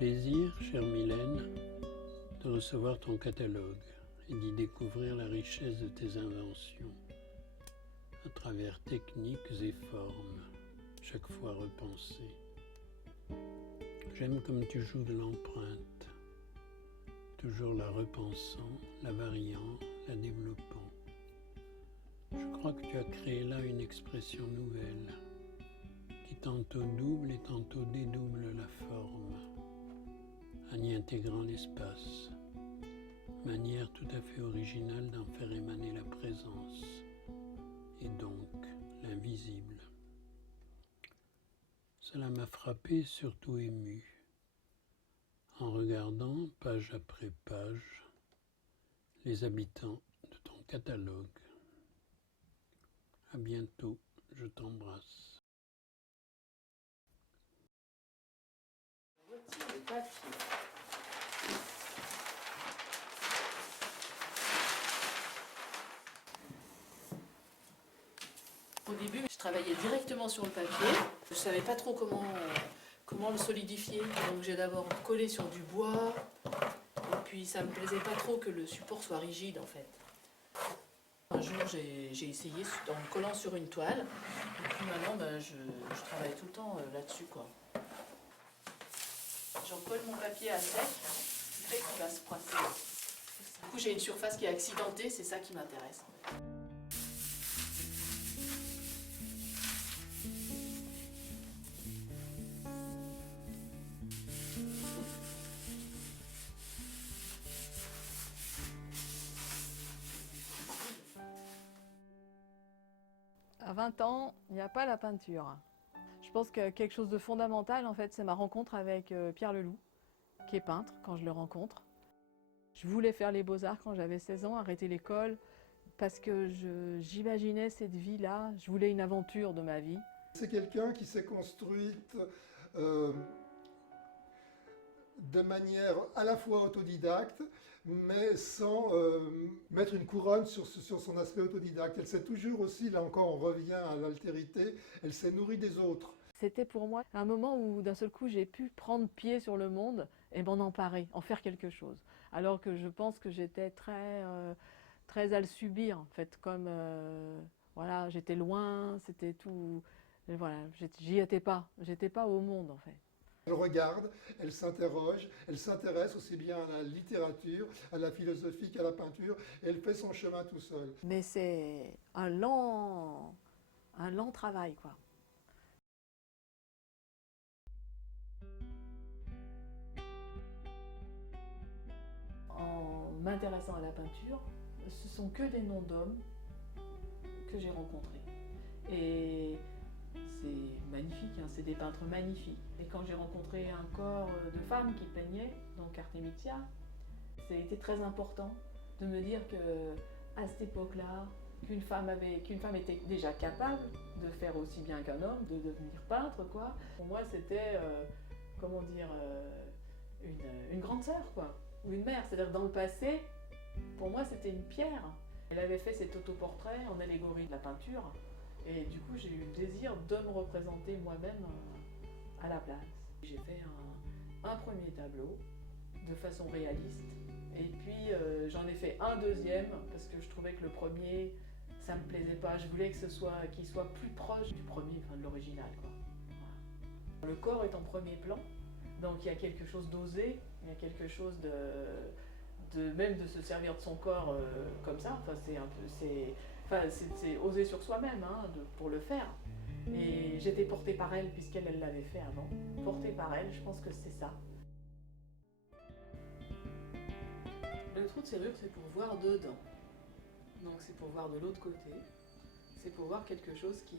plaisir, chère Mylène, de recevoir ton catalogue et d'y découvrir la richesse de tes inventions, à travers techniques et formes, chaque fois repensées. J'aime comme tu joues de l'empreinte, toujours la repensant, la variant, la développant. Je crois que tu as créé là une expression nouvelle, qui tantôt double et tantôt dédouble la forme, en y intégrant l'espace, manière tout à fait originale d'en faire émaner la présence, et donc l'invisible. Cela m'a frappé, surtout ému, en regardant, page après page, les habitants de ton catalogue. À bientôt, je t'embrasse. Au début, je travaillais directement sur le papier. Je ne savais pas trop comment le solidifier. Donc j'ai d'abord collé sur du bois. Et puis ça ne me plaisait pas trop que le support soit rigide en fait. Un jour, j'ai essayé en collant sur une toile. Et puis maintenant, je travaille tout le temps là-dessus, quoi. J'en colle mon papier à sec, ce qui fait qu'il va se froisser. Du coup, j'ai une surface qui est accidentée, c'est ça qui m'intéresse. À 20 ans, il n'y a pas la peinture. Je pense que quelque chose de fondamental, en fait, c'est ma rencontre avec Pierre Leloup, qui est peintre, quand je le rencontre. Je voulais faire les beaux-arts quand j'avais 16 ans, arrêter l'école, parce que j'imaginais cette vie-là, je voulais une aventure de ma vie. C'est quelqu'un qui s'est construite de manière à la fois autodidacte, mais sans mettre une couronne sur son aspect autodidacte. Elle s'est toujours aussi, là encore on revient à l'altérité, elle s'est nourrie des autres. C'était pour moi un moment où d'un seul coup j'ai pu prendre pied sur le monde et m'en emparer, en faire quelque chose. Alors que je pense que j'étais très à le subir, en fait, comme voilà, j'étais loin, c'était tout, et voilà, j'y étais pas, j'étais pas au monde en fait. Elle regarde, elle s'interroge, elle s'intéresse aussi bien à la littérature, à la philosophie qu'à la peinture, et elle fait son chemin tout seul. Mais c'est un lent travail, quoi. En m'intéressant à la peinture, ce sont que des noms d'hommes que j'ai rencontrés. Et c'est magnifique, hein, c'est des peintres magnifiques. Et quand j'ai rencontré un corps de femmes qui peignaient, donc Artemisia, ça a été très important de me dire que à cette époque-là, qu'une femme était déjà capable de faire aussi bien qu'un homme, de devenir peintre, quoi. Pour moi, c'était, comment dire, une grande sœur, quoi, ou une mère. C'est-à-dire dans le passé, pour moi, c'était une pierre. Elle avait fait cet autoportrait en allégorie de la peinture, et du coup, j'ai eu le désir de me représenter moi-même à la place. J'ai fait un premier tableau de façon réaliste, et puis j'en ai fait un deuxième parce que je trouvais que le premier, ça me plaisait pas. Je voulais qu'il soit plus proche du premier, enfin de l'original, quoi. Voilà. Le corps est en premier plan, donc il y a quelque chose d'osé, il y a quelque chose même de se servir de son corps comme ça. Enfin, c'est oser sur soi-même, hein, pour le faire. Et j'étais portée par elle puisqu'elle l'avait fait avant. Portée par elle, je pense que c'est ça. Le trou de serrure, c'est pour voir dedans. Donc c'est pour voir de l'autre côté. C'est pour voir quelque chose qui,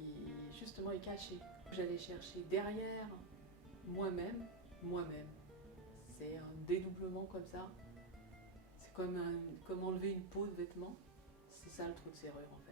justement, est caché. J'allais chercher derrière moi-même. C'est un dédoublement comme ça. C'est comme enlever une peau de vêtement. C'est ça le trou de serrure, en fait.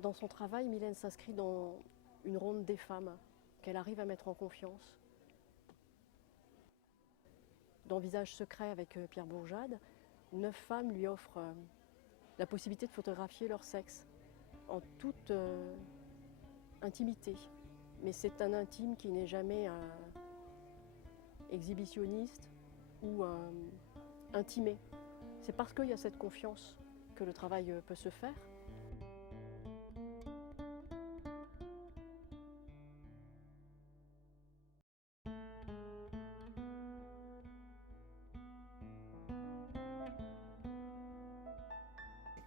Dans son travail, Mylène s'inscrit dans une ronde des femmes qu'elle arrive à mettre en confiance. Dans Visage secret avec Pierre Bourjade, 9 femmes lui offrent la possibilité de photographier leur sexe en toute intimité. Mais c'est un intime qui n'est jamais exhibitionniste ou intimé. C'est parce qu'il y a cette confiance que le travail peut se faire.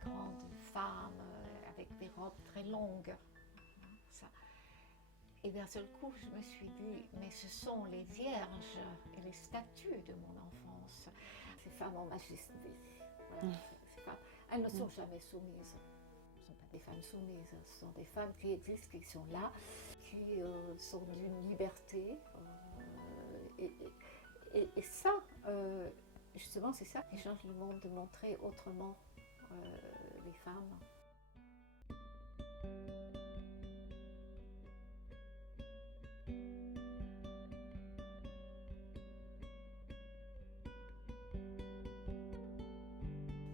Grandes femmes avec des robes très longues. Ça. Et d'un seul coup, je me suis dit, mais ce sont les vierges et les statues de mon enfance. Ces femmes en majesté. Voilà, ces femmes, elles ne sont jamais soumises. Ce ne sont pas des femmes soumises, ce sont des femmes qui existent, qui sont là, qui sont d'une liberté. Et ça, justement, c'est ça qui change le monde, de montrer autrement les femmes.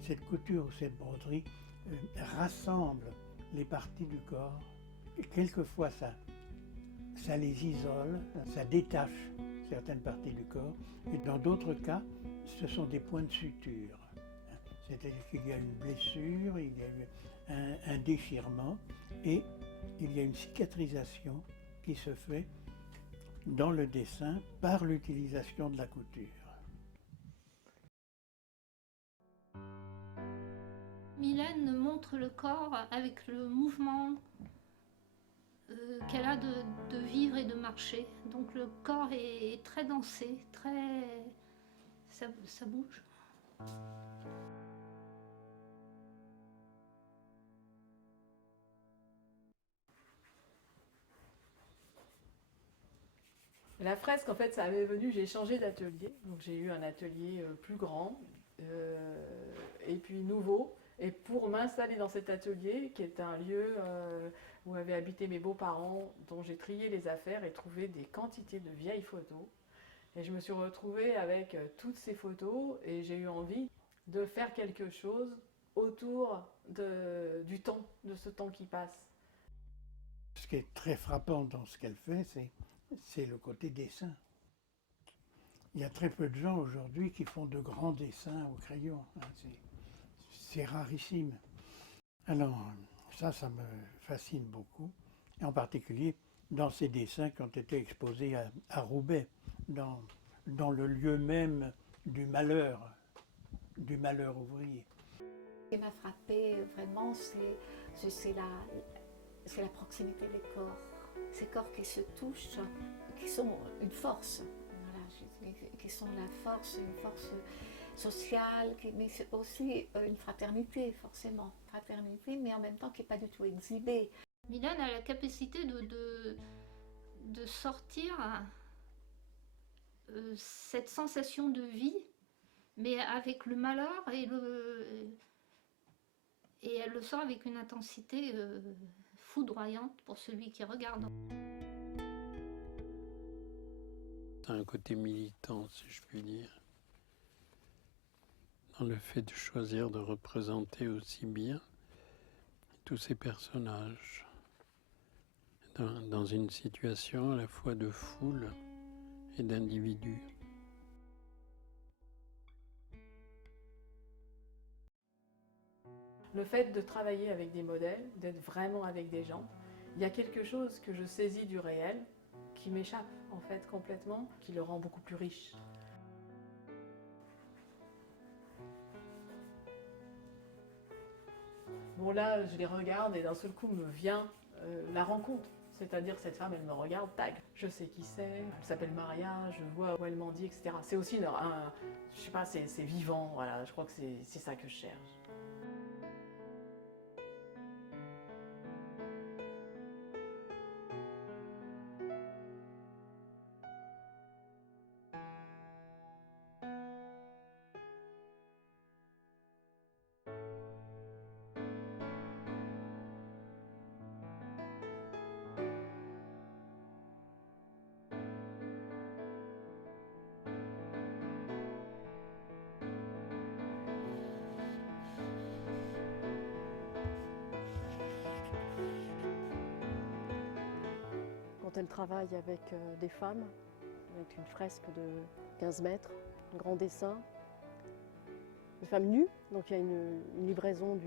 Cette couture ou cette broderie rassemble les parties du corps. Et quelquefois, ça les isole, ça détache certaines parties du corps. Et dans d'autres cas, ce sont des points de suture. C'est-à-dire qu'il y a une blessure, il y a un déchirement et il y a une cicatrisation qui se fait dans le dessin par l'utilisation de la couture. Mylène montre le corps avec le mouvement qu'elle a de vivre et de marcher. Donc le corps est très dansé, ça bouge. La fresque, en fait, ça m'est venu, j'ai changé d'atelier. Donc j'ai eu un atelier plus grand et puis nouveau. Et pour m'installer dans cet atelier, qui est un lieu où avaient habité mes beaux-parents, dont j'ai trié les affaires et trouvé des quantités de vieilles photos. Et je me suis retrouvée avec toutes ces photos et j'ai eu envie de faire quelque chose autour du temps, de ce temps qui passe. Ce qui est très frappant dans ce qu'elle fait, c'est le côté dessin. Il y a très peu de gens aujourd'hui qui font de grands dessins au crayon. C'est rarissime. Alors, ça me fascine beaucoup. Et en particulier dans ces dessins qui ont été exposés à Roubaix, dans le lieu même du malheur ouvrier. Ce qui m'a frappée vraiment, c'est la proximité des corps. Ces corps qui se touchent, qui sont une force, voilà, qui sont la force, une force sociale, mais c'est aussi une fraternité, forcément. Fraternité, mais en même temps qui n'est pas du tout exhibée. Mylène a la capacité de sortir cette sensation de vie, mais avec le malheur et elle le sort avec une intensité foudroyante pour celui qui regarde. C'est un côté militant, si je puis dire, dans le fait de choisir de représenter aussi bien tous ces personnages dans une situation à la fois de foule et d'individu. Le fait de travailler avec des modèles, d'être vraiment avec des gens, il y a quelque chose que je saisis du réel qui m'échappe en fait complètement, qui le rend beaucoup plus riche. Bon là, je les regarde et d'un seul coup me vient la rencontre. C'est-à-dire cette femme, elle me regarde, tac, je sais qui c'est, elle s'appelle Maria, je vois où elle m'en dit, etc. C'est aussi je sais pas, c'est vivant, voilà, je crois que c'est ça que je cherche. fait le travail avec des femmes, avec une fresque de 15 mètres, un grand dessin. Des femmes nues, donc il y a une livraison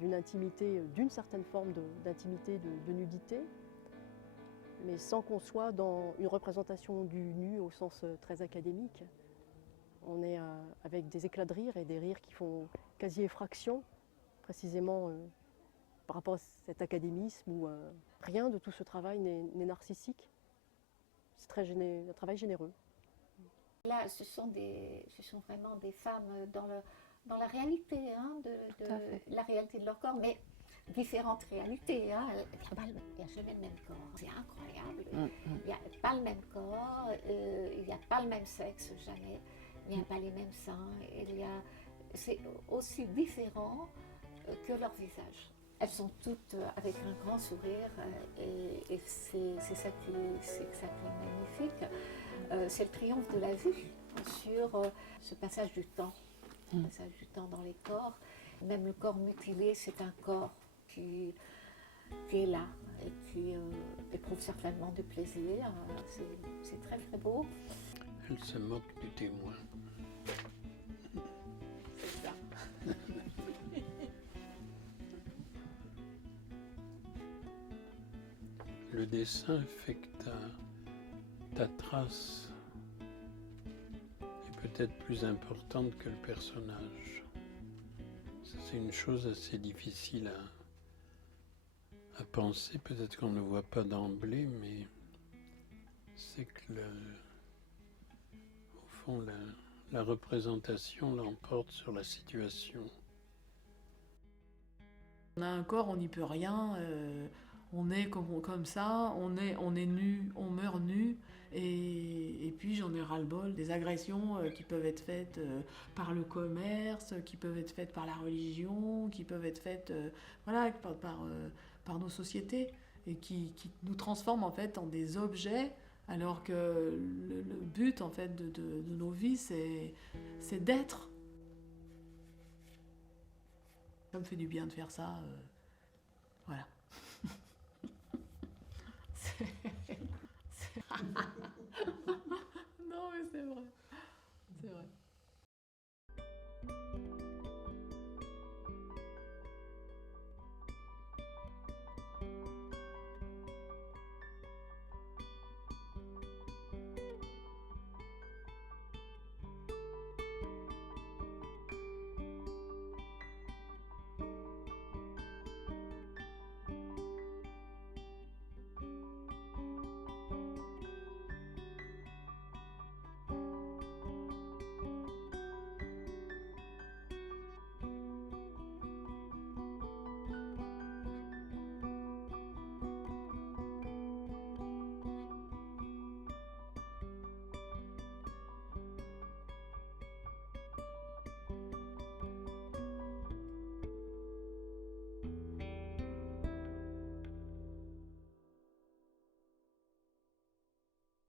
d'une intimité, d'une certaine forme d'intimité, de nudité, mais sans qu'on soit dans une représentation du nu au sens très académique. On est avec des éclats de rire et des rires qui font quasi effraction, précisément par rapport à cet académisme où rien de tout ce travail n'est narcissique. C'est un travail généreux. Là, ce sont vraiment des femmes dans la réalité, hein, la réalité de leur corps, mais différentes réalités. Hein. Il n'y a jamais le même corps. C'est incroyable. Il n'y a pas le même corps, il n'y a pas le même sexe, jamais. Il n'y a pas les mêmes seins. C'est aussi différent que leur visage. Elles sont toutes avec un grand sourire et c'est ça qui est magnifique. C'est le triomphe de la vue sur ce passage du temps. Le passage du temps dans les corps. Même le corps mutilé, c'est un corps qui est là et qui éprouve certainement du plaisir. C'est très très beau. Elle se moque du témoin. C'est ça. Le dessin fait que ta trace est peut-être plus importante que le personnage. Ça, c'est une chose assez difficile à penser. Peut-être qu'on ne voit pas d'emblée, mais c'est que au fond, la représentation l'emporte sur la situation. On a un corps, on n'y peut rien. On est comme ça, on est nu, on meurt nu, et puis j'en ai ras-le-bol des agressions qui peuvent être faites par le commerce, qui peuvent être faites par la religion, qui peuvent être faites par nos sociétés, et qui nous transforment en fait en des objets, alors que le but en fait de nos vies, c'est d'être. Ça me fait du bien de faire ça, voilà.